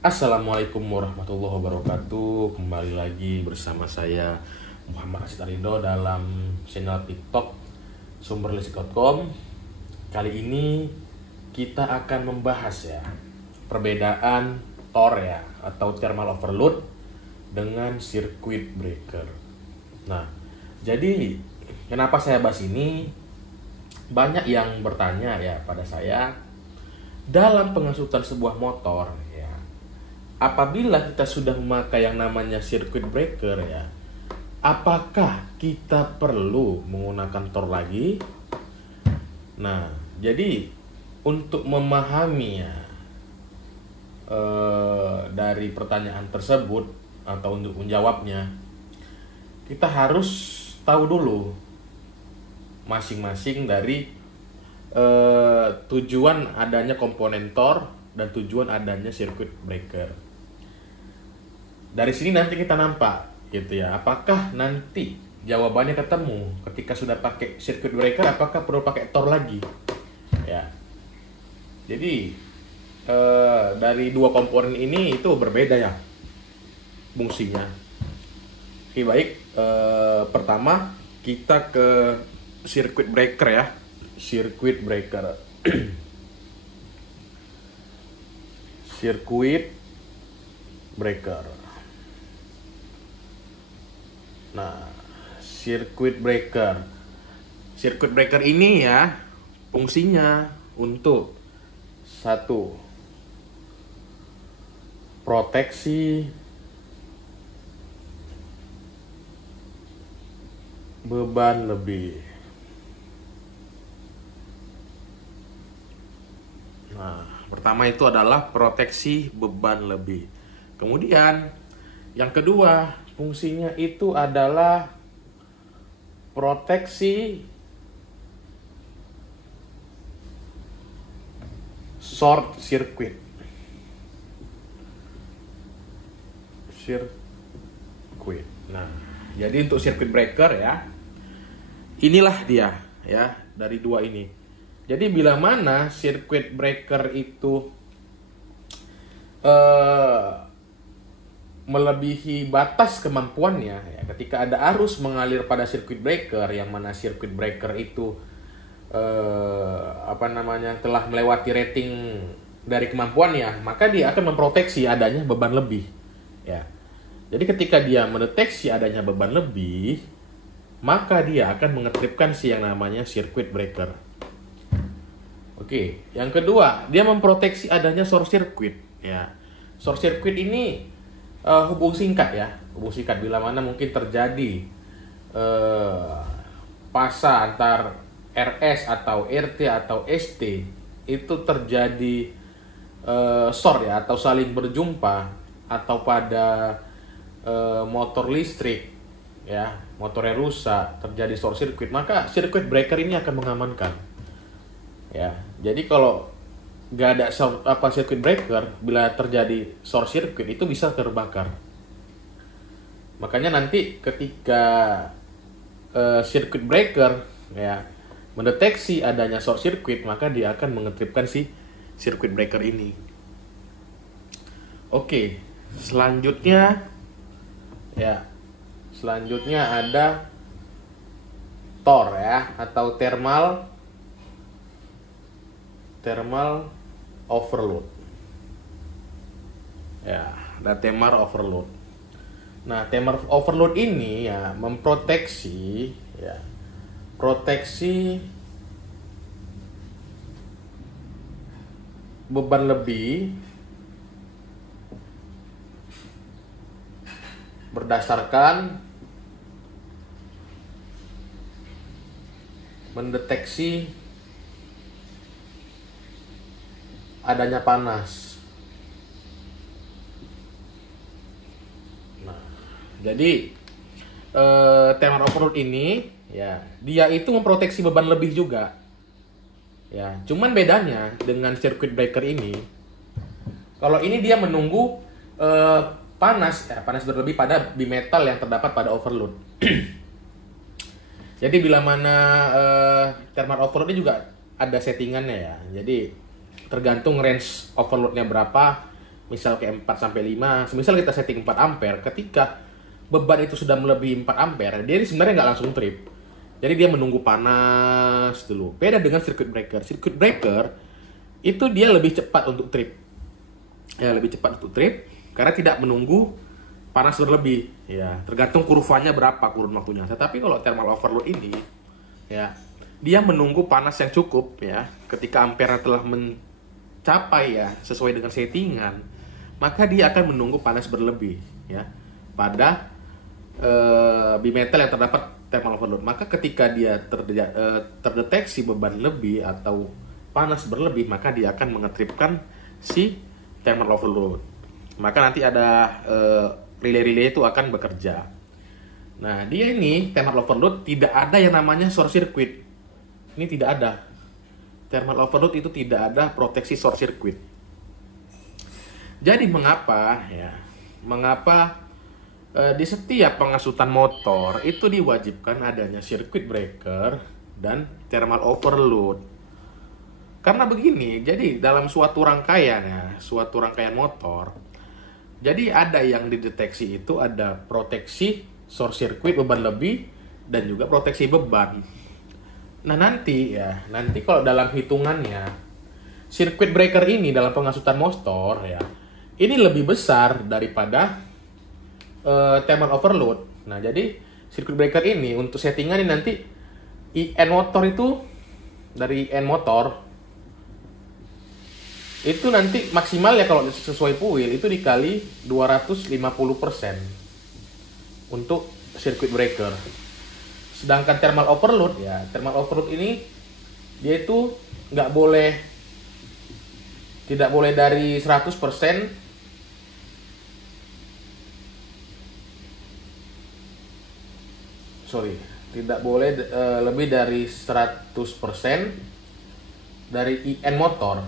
Assalamualaikum warahmatullahi wabarakatuh. Kembali lagi bersama saya Muhammad Asid Arindo dalam channel TikTok sumberlisik.com. Kali ini kita akan membahas ya perbedaan TOR ya atau thermal overload dengan circuit breaker. Nah, jadi kenapa saya bahas ini? Banyak yang bertanya ya pada saya dalam pengasutan sebuah motor ya. Apabila kita sudah memakai yang namanya circuit breaker ya, apakah kita perlu menggunakan TOR lagi? Nah, jadi untuk memahami ya dari pertanyaan tersebut atau untuk menjawabnya, kita harus tahu dulu masing-masing dari tujuan adanya komponen TOR dan tujuan adanya circuit breaker. Dari sini nanti kita nampak gitu ya, apakah nanti jawabannya ketemu ketika sudah pakai circuit breaker, apakah perlu pakai TOR lagi ya. Jadi dari dua komponen ini itu berbeda ya fungsinya. Oke, baik, pertama kita ke circuit breaker ya. Circuit breaker circuit breaker. Nah, circuit breaker ini ya fungsinya untuk satu, proteksi beban lebih. Nah, pertama itu adalah proteksi beban lebih. Kemudian yang kedua, fungsinya itu adalah proteksi short circuit. Nah, jadi untuk circuit breaker ya, inilah dia ya dari dua ini. Jadi bila mana circuit breaker itu melebihi batas kemampuannya ya, ketika ada arus mengalir pada circuit breaker yang mana circuit breaker itu telah melewati rating dari kemampuannya, maka dia akan memproteksi adanya beban lebih ya. Jadi ketika dia mendeteksi adanya beban lebih, maka dia akan mengetripkan si yang namanya circuit breaker. Oke, yang kedua, dia memproteksi adanya short circuit ya. Short circuit ini hubung singkat ya, hubung singkat bila mana mungkin terjadi fasa antar RS atau RT atau ST itu terjadi short ya, atau saling berjumpa, atau pada motor listrik ya, motornya rusak, terjadi short circuit, maka circuit breaker ini akan mengamankan ya. Jadi kalau nggak ada circuit breaker, bila terjadi short circuit itu bisa terbakar. Makanya nanti ketika circuit breaker ya mendeteksi adanya short circuit, maka dia akan mengetripkan si circuit breaker ini. Oke, selanjutnya ada TOR ya, atau thermal overload ya, ada thermal overload. Nah, thermal overload ini ya memproteksi ya, proteksi beban lebih berdasarkan mendeteksi adanya panas. Nah, jadi thermal overload ini ya, dia itu memproteksi beban lebih juga ya. Cuman bedanya dengan circuit breaker ini, kalau ini dia menunggu panas berlebih pada bimetal yang terdapat pada overload. Jadi bila mana thermal overload ini juga ada settingannya ya. Jadi tergantung range overloadnya berapa, misal kayak 4 sampai 5, semisal kita setting 4 ampere, ketika beban itu sudah melebihi 4 ampere, dia sebenarnya nggak langsung trip. Jadi dia menunggu panas dulu. Beda dengan circuit breaker. Circuit breaker itu dia lebih cepat untuk trip. Ya, lebih cepat untuk trip karena tidak menunggu panas berlebih. Ya, tergantung kurvanya berapa kurun waktunya. Tetapi kalau thermal overload ini, ya, dia menunggu panas yang cukup ya. Ketika ampere telah mencapai ya sesuai dengan settingan, maka dia akan menunggu panas berlebih ya pada bimetal yang terdapat thermal overload. Maka ketika dia terdeteksi beban lebih atau panas berlebih, maka dia akan mengetripkan si thermal overload. Maka nanti ada relay-relay itu akan bekerja. Nah, dia ini thermal overload tidak ada yang namanya short circuit. Ini tidak ada. Thermal overload itu tidak ada proteksi short circuit. Jadi mengapa di setiap pengasutan motor itu diwajibkan adanya circuit breaker dan thermal overload? Karena begini, jadi dalam suatu rangkaian motor, jadi ada yang dideteksi itu ada proteksi short circuit beban lebih dan juga proteksi beban. Nah nanti kalau dalam hitungannya circuit breaker ini dalam pengasutan motor ya, ini lebih besar daripada thermal overload. Nah, jadi circuit breaker ini untuk settingan ini nanti IN motor itu dari IN motor itu nanti maksimal ya kalau sesuai fuel itu dikali 250% untuk circuit breaker. Sedangkan thermal overload ini dia itu tidak boleh dari 100%. Tidak boleh lebih dari 100% dari IN motor.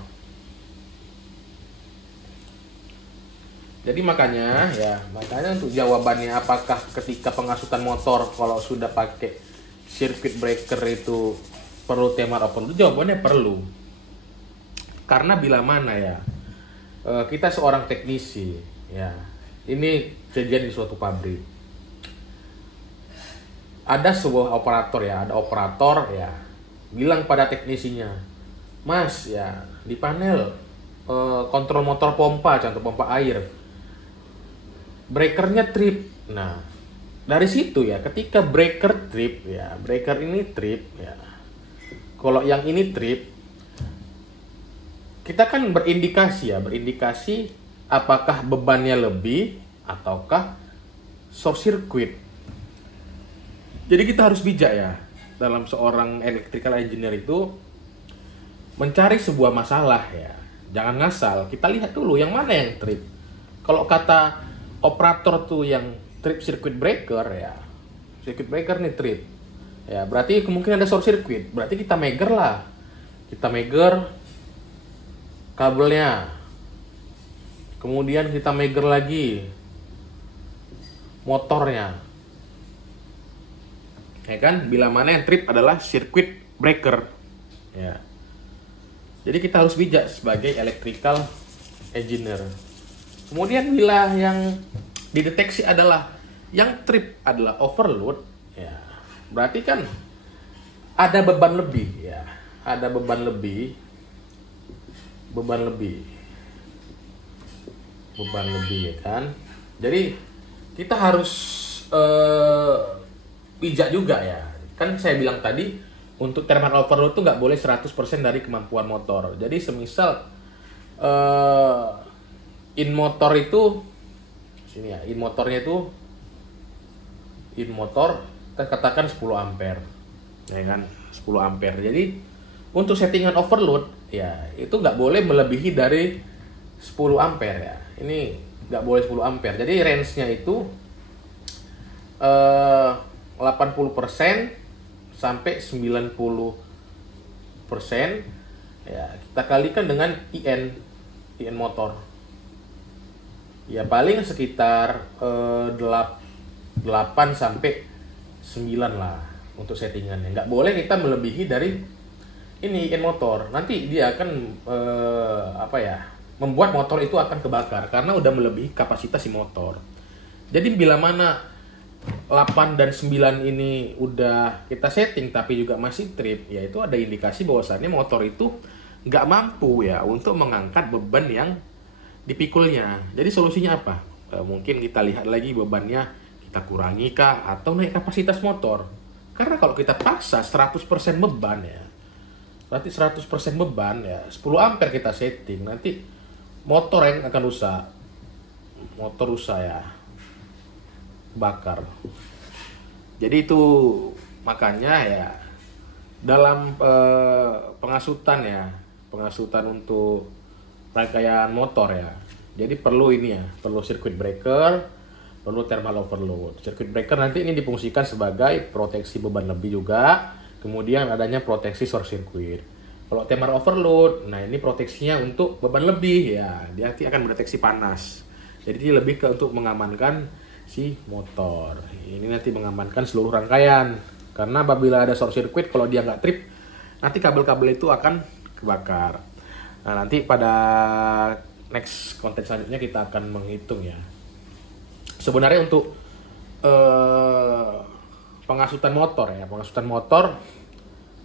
Jadi makanya untuk jawabannya apakah ketika pengasutan motor kalau sudah pakai circuit breaker itu perlu thermal overload? Jawabannya perlu. Karena bila mana kita seorang teknisi ini kejadian di suatu pabrik. Ada sebuah operator bilang pada teknisinya, "Mas, di panel kontrol motor pompa, contoh pompa air, breakernya trip." Nah, dari situ ketika breaker ini trip kalau yang ini trip, kita kan berindikasi apakah bebannya lebih ataukah short circuit. Jadi kita harus bijak dalam seorang electrical engineer itu mencari sebuah masalah Jangan ngasal. Kita lihat dulu yang mana yang trip. Kalau kata operator tuh yang trip circuit breaker circuit breaker nih trip. Berarti kemungkinan ada short circuit. Berarti kita meger lah. Kita meger kabelnya. Kemudian kita meger lagi motornya. Bila mana yang trip adalah circuit breaker. Jadi kita harus bijak sebagai electrical engineer. Kemudian bila yang dideteksi adalah yang trip adalah overload, berarti kan ada beban lebih, ada beban lebih Jadi kita harus bijak juga Kan saya bilang tadi untuk thermal overload itu nggak boleh 100% dari kemampuan motor. Jadi semisal in motor itu in motornya itu in motor kita katakan 10 ampere. 10 ampere. Jadi untuk settingan overload itu nggak boleh melebihi dari 10 ampere Ini nggak boleh 10 ampere. Jadi range-nya itu 80% sampai 90%. Kita kalikan dengan IN motor. Paling sekitar 8 sampai 9 lah untuk settingannya. Nggak boleh kita melebihi dari ini IN motor. Nanti dia akan membuat motor itu akan kebakar karena udah melebihi kapasitas si motor. Jadi bila mana 8 dan 9 ini udah kita setting tapi juga masih trip, ya itu ada indikasi bahwasannya motor itu nggak mampu ya untuk mengangkat beban yang dipikulnya. Jadi solusinya apa? Mungkin kita lihat lagi bebannya, kita kurangi kah atau naik kapasitas motor. Karena kalau kita paksa 100% beban ya, berarti 100% beban ya 10 ampere kita setting, nanti motor yang akan rusak. Motor rusak ya, bakar. Jadi itu makanya ya dalam pengasutan untuk rangkaian motor ya. Jadi perlu ini ya, perlu circuit breaker, perlu thermal overload. Circuit breaker nanti ini difungsikan sebagai proteksi beban lebih juga, kemudian adanya proteksi short circuit. Kalau thermal overload, nah ini proteksinya untuk beban lebih ya, dia nanti akan mendeteksi panas. Jadi ini lebih ke untuk mengamankan si motor. Ini nanti mengamankan seluruh rangkaian. Karena apabila ada short circuit, kalau dia nggak trip, nanti kabel-kabel itu akan kebakar. Nah nanti pada next konten selanjutnya kita akan menghitung ya. Sebenarnya untuk pengasutan motor,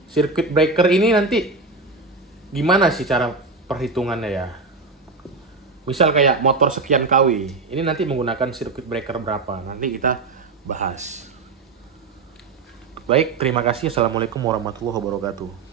circuit breaker ini nanti gimana sih cara perhitungannya ya? Misal kayak motor sekian kW, ini nanti menggunakan circuit breaker berapa? Nanti kita bahas. Baik, terima kasih. Assalamualaikum warahmatullahi wabarakatuh.